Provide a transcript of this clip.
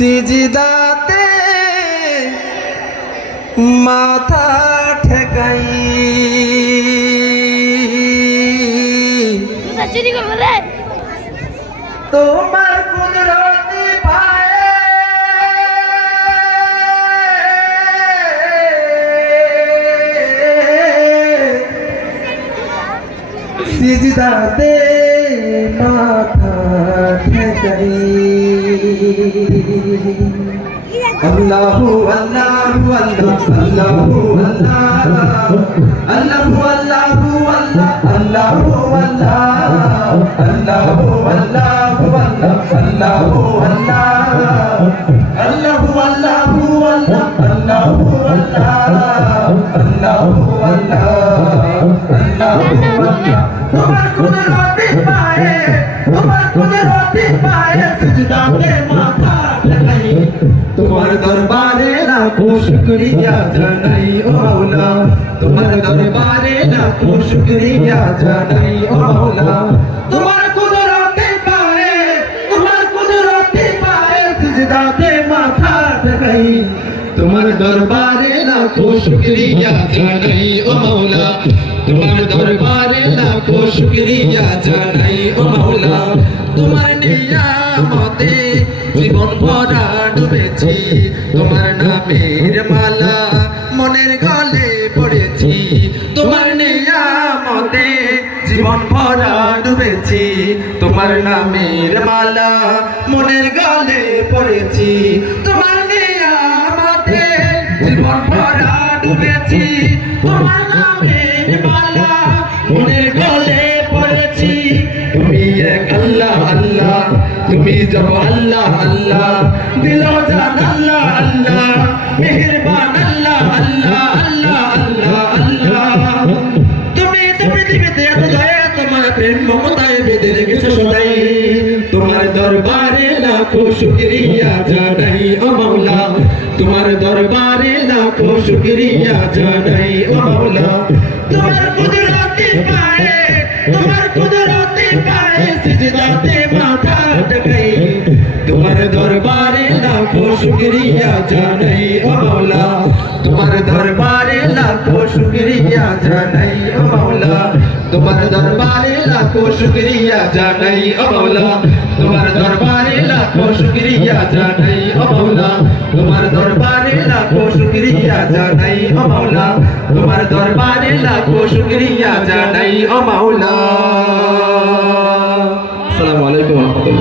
সিজদাতে মাথা ঠেকাই তোমার কুদরতি পায়ে সিজদাতে মাথা ঠেকাই আল্লাহু আল্লাহু আল্লাহু আল্লাহু আল্লাহু আল্লাহু আল্লাহু আল্লাহু আল্লাহু আল্লাহু আল্লাহু আল্লাহু তোমার কুদরতি পায়ে সিজদাতে মাথা ঠেকাই তোমার দরবারে লাখো শুকরিয়া জানাই ও মাওলা তোমার দরবারে লাখো শুকরিয়া জানাই ও মাওলা তোমার কুদরতি পায়ে সিজদাতে মাথা ঠেকাই তোমার দরবারে লাখো শুকরিয়া জানাই ও মাওলা তোমার দরবারে লাখো শুকরিয়া জানাই ও মাওলা তোমার নিয়ামতে জীবন ভরা ডুবেছি তোমার নামের মালা মনের গলে পড়েছি তোমার নিয়ামতে জীবন ভরা ডুবেছি তোমার নামের মালা মনের গলে পড়েছি তোমার নিয়ামতে জীবন ভরা ডুবেছি তোমার নামের মালা মনের গলে পড়েছি তুমি এক আল্লাহ আল্লাহ তুমি যাব আল্লাহ আল্লাহ দিল জান আল্লাহ আল্লাহ মেহেরবান আল্লাহ আল্লাহ আল্লাহ আল্লাহ আল্লাহ তুমি পৃথিবীতে এত দয়া তোমার প্রেম মমতায় বেঁধে রেখেছো সদাই তোমার দরবারে লাখো শুকরিয়া জানাই ও মাওলা তোমার দরবারে লাখো শুকরিয়া জানাই ও মাওলা তোমার কুদরতি পায়ে সিজদাতে মাথা ঠেকাই তোমার দরবারে লাখো শুকরিয়া জানাই ও মাওলা তোমার দরবারে লাখো শুকরিয়া জানাই ও মাওলা তোমার দরবারে লাখো শুকরিয়া জানাই ও মাওলা তোমার দরবারে লাখো শুকরিয়া জানাই ও মাওলা তোমার দরবারে লাখো শুকরিয়া জানাই ও মাওলা তোমার দরবারে লাখো শুকরিয়া জানাই ও মাওলা। আসসালামু আলাইকুম ওয়া রাহমাতুল্লাহ।